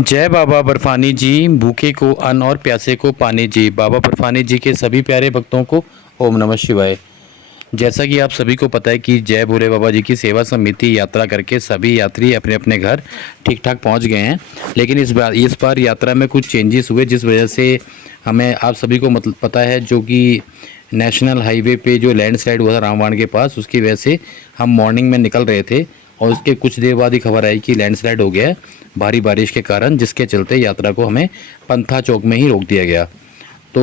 जय बाबा बर्फानी जी, भूखे को अन्न और प्यासे को पानी जी। बाबा बर्फानी जी के सभी प्यारे भक्तों को ओम नमः शिवाय। जैसा कि आप सभी को पता है कि जय भोले बाबा जी की सेवा समिति यात्रा करके सभी यात्री अपने अपने घर ठीक ठाक पहुंच गए हैं। लेकिन इस बार यात्रा में कुछ चेंजेस हुए, जिस वजह से हमें आप सभी को मतलब पता है, जो कि नेशनल हाईवे पे जो लैंडस्लाइड हुआ था रामवाण के पास, उसकी वजह से हम मॉर्निंग में निकल रहे थे और उसके कुछ देर बाद ही खबर आई कि लैंडस्लाइड हो गया है भारी बारिश के कारण, जिसके चलते यात्रा को हमें पंथा चौक में ही रोक दिया गया। तो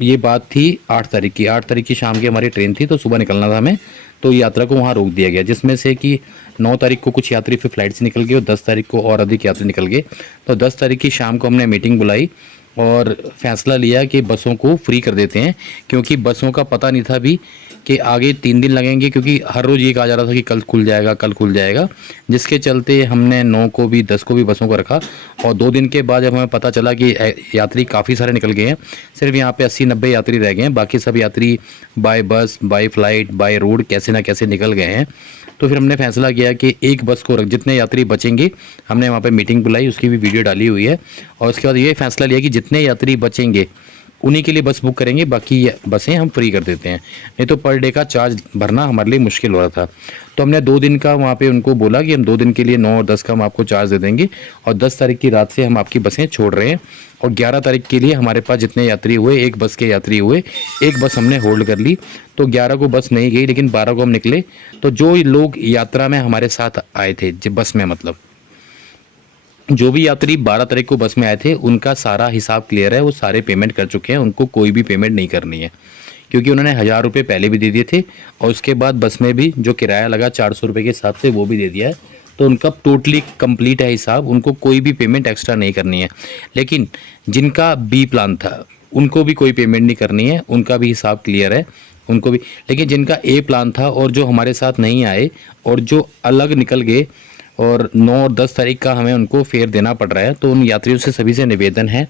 ये बात थी 8 तारीख की। 8 तारीख की शाम की हमारी ट्रेन थी, तो सुबह निकलना था हमें, तो यात्रा को वहाँ रोक दिया गया, जिसमें से कि 9 तारीख को कुछ यात्री फिर फ्लाइट से निकल गए और 10 तारीख को और अधिक यात्री निकल गए। तो 10 तारीख की शाम को हमने मीटिंग बुलाई और फैसला लिया कि बसों को फ्री कर देते हैं, क्योंकि बसों का पता नहीं था अभी कि आगे 3 दिन लगेंगे, क्योंकि हर रोज़ ये कहा जा रहा था कि कल खुल जाएगा, कल खुल जाएगा, जिसके चलते हमने 9 को भी 10 को भी बसों को रखा। और 2 दिन के बाद जब हमें पता चला कि यात्री काफ़ी सारे निकल गए हैं, सिर्फ यहाँ पे 80-90 यात्री रह गए हैं, बाकी सब यात्री बाय बस, बाय फ्लाइट, बाय रोड कैसे ना कैसे निकल गए हैं। तो फिर हमने फैसला किया कि एक बस को जितने यात्री बचेंगे, हमने वहाँ पे मीटिंग बुलाई, उसकी भी वीडियो डाली हुई है। और उसके बाद ये फैसला लिया कि जितने यात्री बचेंगे उन्हीं के लिए बस बुक करेंगे, बाकी बसें हम फ्री कर देते हैं, नहीं तो पर डे का चार्ज भरना हमारे लिए मुश्किल हो रहा था। तो हमने 2 दिन का वहाँ पे उनको बोला कि हम 2 दिन के लिए 9 और 10 का हम आपको चार्ज दे देंगे, और 10 तारीख की रात से हम आपकी बसें छोड़ रहे हैं। और 11 तारीख के लिए हमारे पास जितने यात्री हुए, एक बस के यात्री हुए, एक बस हमने होल्ड कर ली। तो 11 को बस नहीं गई, लेकिन 12 को हम निकले। तो जो लोग यात्रा में हमारे साथ आए थे, बस में मतलब जो भी यात्री 12 तारीख को बस में आए थे, उनका सारा हिसाब क्लियर है, वो सारे पेमेंट कर चुके हैं, उनको कोई भी पेमेंट नहीं करनी है, क्योंकि उन्होंने 1000 रुपये पहले भी दे दिए थे और उसके बाद बस में भी जो किराया लगा 400 रुपये के हिसाब से वो भी दे दिया है। तो उनका टोटली कंप्लीट है हिसाब, उनको कोई भी पेमेंट एक्स्ट्रा नहीं करनी है। लेकिन जिनका बी प्लान था उनको भी कोई पेमेंट नहीं करनी है, उनका भी हिसाब क्लियर है, उनको भी। लेकिन जिनका ए प्लान था और जो हमारे साथ नहीं आए और जो अलग निकल गए, और 9 और 10 तारीख का हमें उनको फेयर देना पड़ रहा है, तो उन यात्रियों से सभी से निवेदन है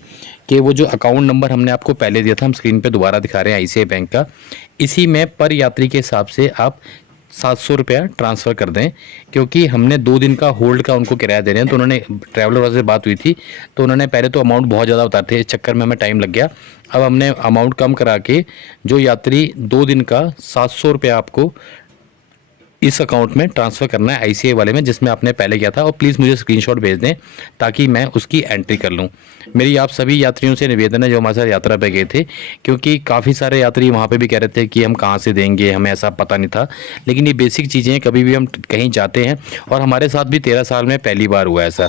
कि वो जो अकाउंट नंबर हमने आपको पहले दिया था, हम स्क्रीन पे दोबारा दिखा रहे हैं, ICICI बैंक का, इसी में पर यात्री के हिसाब से आप 700 रुपया ट्रांसफ़र कर दें, क्योंकि हमने 2 दिन का होल्ड का उनको किराया दे रहे हैं। तो उन्होंने ट्रैवलर वाले से बात हुई थी, तो उन्होंने पहले तो अमाउंट बहुत ज़्यादा बताते थे, इस चक्कर में हमें टाइम लग गया। अब हमने अमाउंट कम करा के जो यात्री 2 दिन का 700 रुपया आपको इस अकाउंट में ट्रांसफ़र करना है, ICICI वाले में, जिसमें आपने पहले किया था। और प्लीज़ मुझे स्क्रीनशॉट भेज दें ताकि मैं उसकी एंट्री कर लूँ। मेरी आप सभी यात्रियों से निवेदन है जो हमारे साथ यात्रा पे गए थे, क्योंकि काफ़ी सारे यात्री वहाँ पे भी कह रहे थे कि हम कहाँ से देंगे, हमें ऐसा पता नहीं था। लेकिन ये बेसिक चीज़ें हैं, कभी भी हम कहीं जाते हैं, और हमारे साथ भी 13 साल में पहली बार हुआ ऐसा।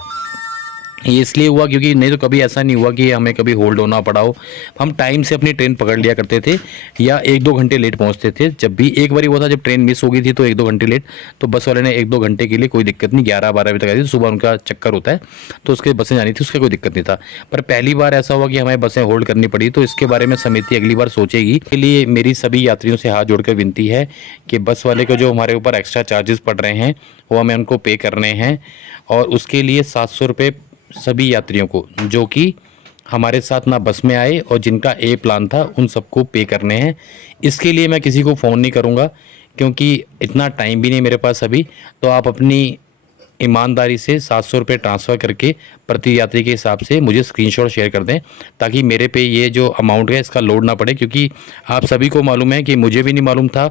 ये इसलिए हुआ क्योंकि नहीं तो कभी ऐसा नहीं हुआ कि हमें कभी होल्ड होना पड़ा हो। हम टाइम से अपनी ट्रेन पकड़ लिया करते थे, या 1-2 घंटे लेट पहुंचते थे। जब भी एक बार हुआ था, जब ट्रेन मिस हो गई थी तो 1-2 घंटे लेट, तो बस वाले ने 1-2 घंटे के लिए कोई दिक्कत नहीं, 11-12 बजे तक आई थी, सुबह उनका चक्कर होता है तो उसके बसें जानी थी, उसका कोई दिक्कत नहीं था। पर पहली बार ऐसा हुआ कि हमें बसें होल्ड करनी पड़ी, तो इसके बारे में समिति अगली बार सोचेगी। के लिए मेरी सभी यात्रियों से हाथ जोड़कर विनती है कि बस वाले को जो हमारे ऊपर एक्स्ट्रा चार्जेस पड़ रहे हैं वो हमें उनको पे करने हैं, और उसके लिए 700 रुपये सभी यात्रियों को जो कि हमारे साथ ना बस में आए और जिनका ए प्लान था उन सबको पे करने हैं। इसके लिए मैं किसी को फ़ोन नहीं करूँगा, क्योंकि इतना टाइम भी नहीं मेरे पास अभी। तो आप अपनी ईमानदारी से 700 रुपये ट्रांसफ़र करके प्रति यात्री के हिसाब से मुझे स्क्रीनशॉट शेयर कर दें, ताकि मेरे पे ये जो अमाउंट है इसका लोड ना पड़े। क्योंकि आप सभी को मालूम है कि मुझे भी नहीं मालूम था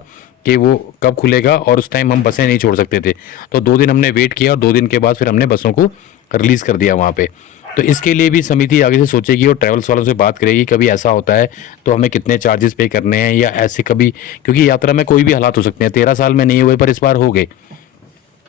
कि वो कब खुलेगा, और उस टाइम हम बसें नहीं छोड़ सकते थे। तो 2 दिन हमने वेट किया और 2 दिन के बाद फिर हमने बसों को रिलीज़ कर दिया वहाँ पे। तो इसके लिए भी समिति आगे से सोचेगी और ट्रैवल्स वालों से बात करेगी, कभी ऐसा होता है तो हमें कितने चार्जेस पे करने हैं, या ऐसे कभी, क्योंकि यात्रा में कोई भी हालात हो सकते हैं। 13 साल में नहीं हुए पर इस बार हो गए।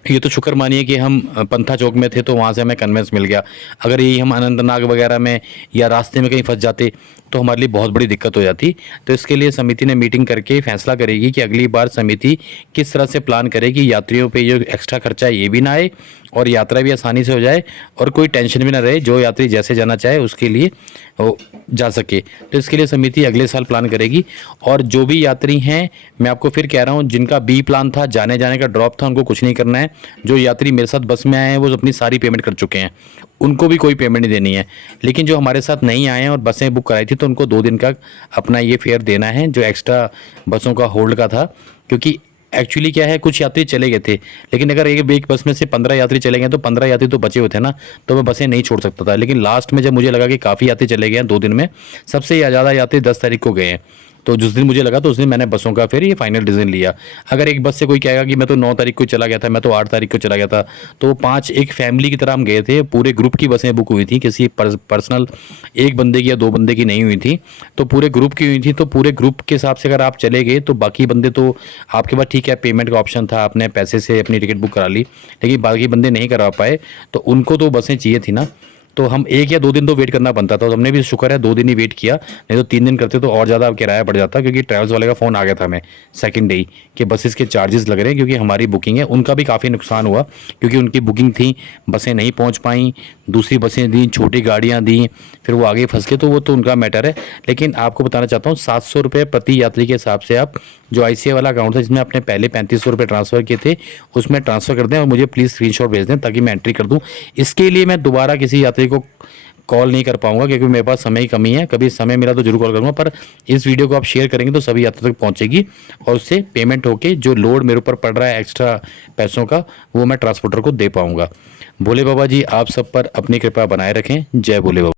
ये तो शुक्र मानिए कि हम पंथा चौक में थे तो वहाँ से हमें कन्वेंस मिल गया। अगर यही हम अनंतनाग वगैरह में या रास्ते में कहीं फंस जाते तो हमारे लिए बहुत बड़ी दिक्कत हो जाती। तो इसके लिए समिति ने मीटिंग करके फैसला करेगी कि अगली बार समिति किस तरह से प्लान करे कि यात्रियों पे जो एक्स्ट्रा खर्चा है ये भी ना आए, और यात्रा भी आसानी से हो जाए, और कोई टेंशन भी ना रहे, जो यात्री जैसे जाना चाहे उसके लिए वो जा सके। तो इसके लिए समिति अगले साल प्लान करेगी। और जो भी यात्री हैं, मैं आपको फिर कह रहा हूँ, जिनका बी प्लान था, जाने जाने का ड्रॉप था, उनको कुछ नहीं करना है। जो यात्री मेरे साथ बस में आए हैं वो अपनी सारी पेमेंट कर चुके हैं, उनको भी कोई पेमेंट नहीं देनी है। लेकिन जो हमारे साथ नहीं आए हैं और बसें बुक कराई थी, तो उनको 2 दिन का अपना ये फेयर देना है जो एक्स्ट्रा बसों का होल्ड का था। क्योंकि एक्चुअली क्या है, कुछ यात्री चले गए थे, लेकिन अगर एक बस में से 15 यात्री चले गए तो 15 यात्री तो बचे हुए थे ना, तो मैं बसें नहीं छोड़ सकता था। लेकिन लास्ट में जब मुझे लगा कि काफ़ी यात्री चले गए हैं 2 दिन में, सबसे ज़्यादा यात्री 10 तारीख को गए हैं, तो जिस दिन मुझे लगा तो उस दिन मैंने बसों का फिर ये फाइनल डिसीजन लिया। अगर एक बस से कोई कहेगा कि मैं तो 9 तारीख को चला गया था, मैं तो 8 तारीख को चला गया था, तो 5 एक फैमिली की तरह हम गए थे, पूरे ग्रुप की बसें बुक हुई थी, किसी पर्सनल एक बंदे की या 2 बंदे की नहीं हुई थी, तो पूरे ग्रुप की हुई थी। तो पूरे ग्रुप के हिसाब से अगर आप चले गए तो बाकी बंदे तो आपके पास ठीक है, पेमेंट का ऑप्शन था, आपने पैसे से अपनी टिकट बुक करा ली, लेकिन बाकी बंदे नहीं करा पाए, तो उनको तो बसें चाहिए थी ना, तो हम 1 या 2 दिन तो वेट करना बनता था। तो हमने भी शुक्र है 2 दिन ही वेट किया, नहीं तो 3 दिन करते तो और ज़्यादा किराया बढ़ जाता, क्योंकि ट्रैवल्स वाले का फ़ोन आ गया था हमें सेकंड डे ही कि बसेस के चार्जेस लग रहे हैं, क्योंकि हमारी बुकिंग है। उनका भी काफ़ी नुकसान हुआ, क्योंकि उनकी बुकिंग थी, बसें नहीं पहुंच पाई, दूसरी बसें दी, छोटी गाड़ियां दी, फिर वो आगे फंस गए, तो वो तो उनका मैटर है। लेकिन आपको बताना चाहता हूँ 700 रुपये प्रति यात्री के हिसाब से आप जो ICA वाला अकाउंट था जिसमें आपने पहले 3500 रुपये ट्रांसफ़र किए थे, उसमें ट्रांसफ़र कर दें और मुझे प्लीज़ स्क्रीनशॉट भेज दें ताकि मैं एंट्री कर दूँ। इसके लिए मैं दोबारा किसी यात्री को कॉल नहीं कर पाऊंगा, क्योंकि मेरे पास समय की कमी है। कभी समय मिला तो जरूर कॉल करूंगा, पर इस वीडियो को आप शेयर करेंगे तो सभी यात्रियों तक पहुंचेगी और उससे पेमेंट होके जो लोड मेरे ऊपर पड़ रहा है एक्स्ट्रा पैसों का, वो मैं ट्रांसपोर्टर को दे पाऊंगा। भोले बाबा जी आप सब पर अपनी कृपा बनाए रखें। जय भोले बाबा।